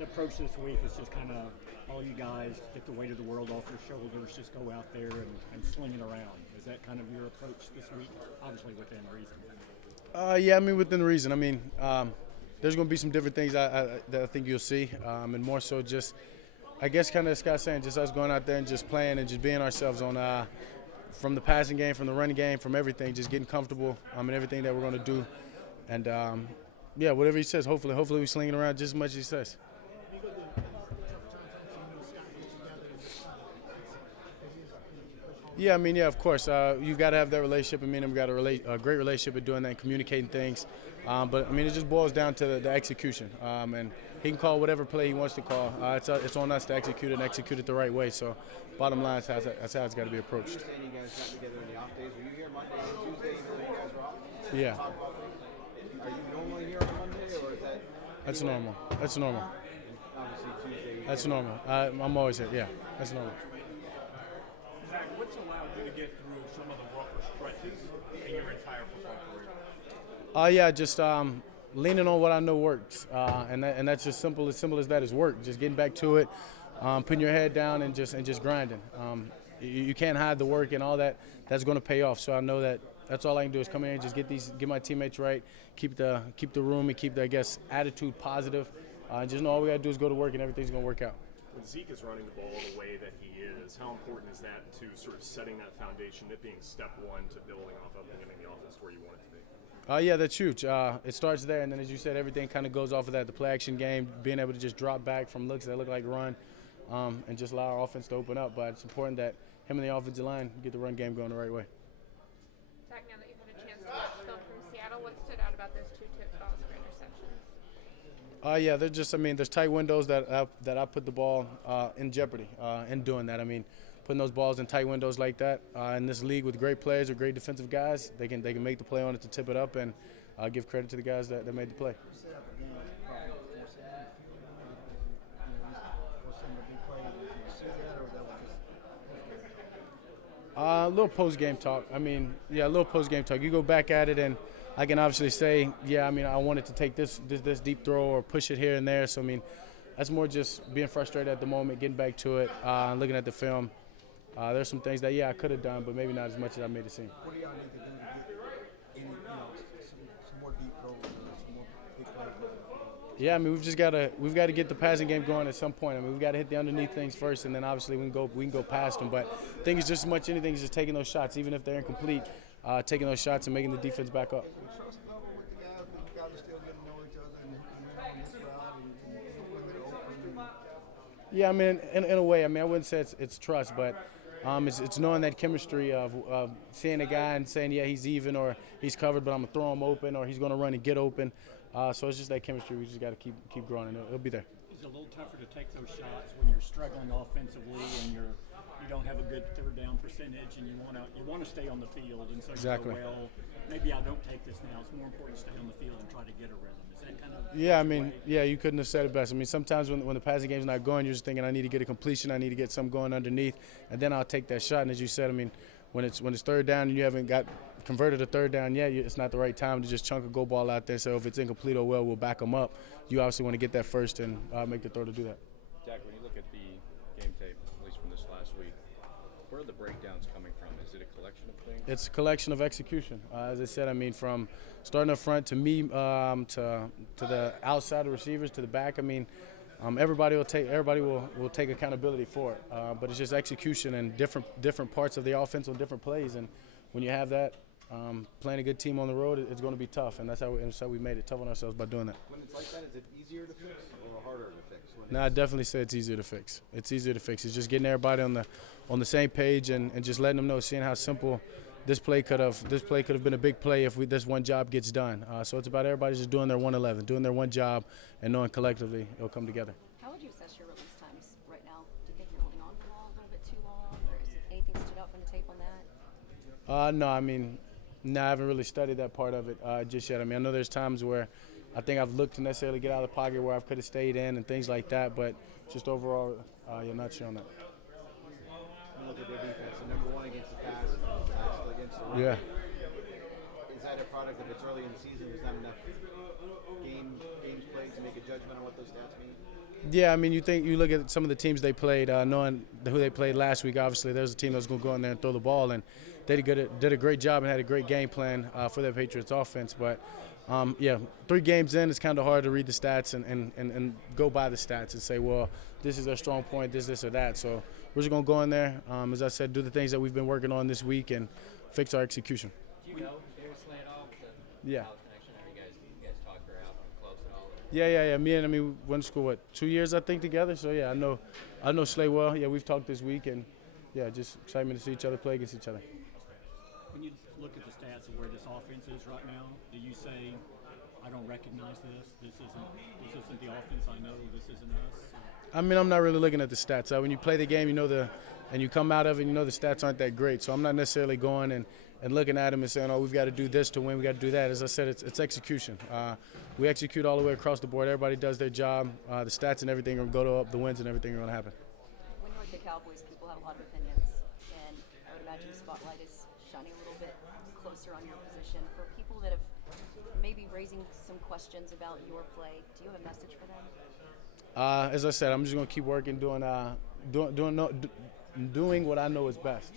the approach this week is just kind of all you guys get the weight of the world off your shoulders, just go out there and sling it around. Is that kind of your approach this week? Obviously within reason. Yeah, I mean, within reason. I mean, there's going to be some different things that I think you'll see, and more so just, I guess, kind of as Scott's saying, just us going out there and just playing and just being ourselves on from the passing game, from the running game, from everything, just getting comfortable in everything that we're going to do. And, yeah, whatever he says, hopefully we sling it around just as much as he says. Yeah, I mean, yeah, of course. You got to have that relationship. I mean, we got a great relationship at doing that and communicating things. But, I mean, it just boils down to the execution. And he can call whatever play he wants to call. It's on us to execute it and execute it the right way. So, bottom line, that's how it's got to be approached. You saying you guys got together in the off days. Were you here Monday and Tuesday even though you guys were off? Yeah. Are you normally here on Monday, or is that? That's normal. That's normal. Obviously Tuesday. That's normal. I'm always here. Yeah, that's normal. Zach, what's allowed you to get through some of the rougher stretches in your entire football career? Yeah, just leaning on what I know works, and that's just simple as that is work. Just getting back to it, putting your head down and just grinding. You can't hide the work and all that. That's going to pay off. So I know that's all I can do is come in and just get my teammates right, keep the room and keep the, I guess, attitude positive. Just know all we got to do is go to work and everything's going to work out. When Zeke is running the ball the way that he is, how important is that to sort of setting that foundation, it being step one to building off of and getting the offense to where you want it to be? Yeah, that's huge. It starts there, and then as you said, everything kind of goes off of that. The play action game, being able to just drop back from looks that look like run, and just allow our offense to open up. But it's important that him and the offensive line get the run game going the right way. Zach, now that you've had a chance to watch film from Seattle, what stood out about those two tipped balls for interceptions? Yeah, they're just, I mean, there's tight windows that I put the ball in jeopardy in doing that. I mean, putting those balls in tight windows like that in this league with great players or great defensive guys, they can make the play on it to tip it up, and give credit to the guys that made the play. A little post-game talk. I mean, yeah, a little post-game talk. You go back at it, and I can obviously say, yeah, I mean, I wanted to take this deep throw or push it here and there. So, I mean, that's more just being frustrated at the moment, getting back to it, looking at the film. There's some things that, yeah, I could have done, but maybe not as much as I made it seem. What do y'all need to do to get some more deep throws or some more big plays? Yeah, I mean, we've got to get the passing game going at some point. I mean, we've got to hit the underneath things first, and then obviously we can go past them. But I think it's just as much anything is just taking those shots, even if they're incomplete, taking those shots and making the defense back up. Yeah, I mean, in a way, I mean, I wouldn't say it's trust, but it's knowing that chemistry of seeing a guy and saying, yeah, he's even or he's covered, but I'm gonna throw him open or he's gonna run and get open. So it's just that chemistry. We just got to keep growing, and it'll be there. It's a little tougher to take those shots when you're struggling offensively and you don't have a good third down percentage, and you want to stay on the field, and so exactly. You go, well, maybe I don't take this now. It's more important to stay on the field and try to get a rhythm. Is that kind of? Yeah, I mean, yeah, you couldn't have said it best. I mean, sometimes when the passing game's not going, you're just thinking, I need to get a completion, I need to get something going underneath, and then I'll take that shot. And as you said, I mean, when it's third down and you haven't got converted a third down yet, it's not the right time to just chunk a go ball out there. So if it's incomplete or well, we'll back them up. You obviously want to get that first and make the throw to do that. Dak, when you look at the game tape, at least from this last week, where are the breakdowns coming from? Is it a collection of things? It's a collection of execution. As I said, I mean, from starting up front to me to the outside of receivers to the back. I mean, everybody will take accountability for it. But it's just execution and different parts of the offense on different plays. And when you have that, playing a good team on the road, it's going to be tough. And that's how we made it tough on ourselves by doing that. When it's like that, is it easier to fix or harder to fix? No, I definitely say it's easier to fix. It's easier to fix. It's just getting everybody on the same page and just letting them know, seeing how simple this play could have been a big play if this one job gets done. So it's about everybody just doing their 111, doing their one job, and knowing collectively it'll come together. How would you assess your release times right now? Do you think you're holding on to the ball a little bit too long, or is anything stood out from the tape on that? No, I mean, I haven't really studied that part of it just yet. I mean, I know there's times where I think I've looked to necessarily get out of the pocket where I could have stayed in and things like that, but just overall, you're not sure on that. Look at their defense, the number one against the pass, actually against the run. Yeah. Is that a product of it's early in the season? There's not enough games played to make a judgment on what those stats mean? Yeah, I mean, you look at some of the teams they played, knowing who they played last week. Obviously, there's a team that was going to go in there and throw the ball, and they did a great job and had a great game plan for their Patriots offense. But yeah, 3 games in, it's kind of hard to read the stats and go by the stats and say, well, this is their strong point, this or that. So we're just going to go in there, as I said, do the things that we've been working on this week and fix our execution. Do you know Darius at all? Yeah. Connection? Are you guys talk her out close at all? Yeah. We went to school 2 years I think together. So yeah, I know Slay well. Yeah, we've talked this week, and yeah, just excitement to see each other play against each other. When you look at the stats of where this offense is right now, do you say, I don't recognize this? This isn't the offense I know. This isn't us. I mean, I'm not really looking at the stats. When you play the game, and you come out of it, the stats aren't that great. So I'm not necessarily going and looking at them and saying, oh, we've got to do this to win, we got to do that. As I said, it's execution. We execute all the way across the board. Everybody does their job. The stats and everything are going to go up, the wins and everything are going to happen. When you're with the Cowboys, people have a lot of opinions, and I would imagine the spotlight is shining a little bit closer on your position. For people that have maybe raising some questions about your play, do you have a message for them? As I said, I'm just going to keep working, doing what I know is best.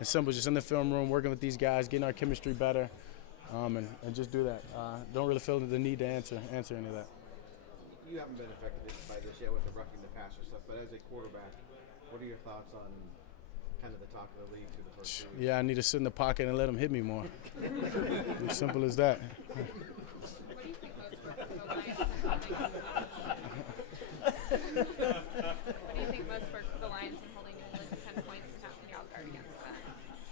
It's simple, just in the film room, working with these guys, getting our chemistry better, and just do that. Don't really feel the need to answer any of that. You haven't been affected by this yet with the roughing the passer stuff, but as a quarterback, what are your thoughts on kind of the talk of the league through the first 2 weeks? Yeah, I need to sit in the pocket and let them hit me more. As simple as that. What do you think most worked for the Lions? What do you think most worked for the Lions in holding New England to 10 points, and how can y'all guard against that?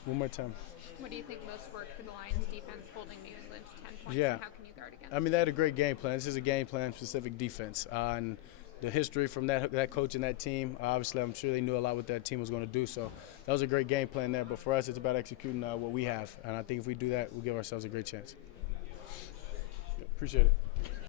One more time. What do you think most worked for the Lions defense holding New England to 10 points, Yeah. and how can you guard against I mean, they had a great game plan. This is a game plan specific defense. And the history from that coach and that team, obviously I'm sure they knew a lot what that team was going to do. So that was a great game plan there. But for us, it's about executing what we have. And I think if we do that, we'll give ourselves a great chance. Appreciate it.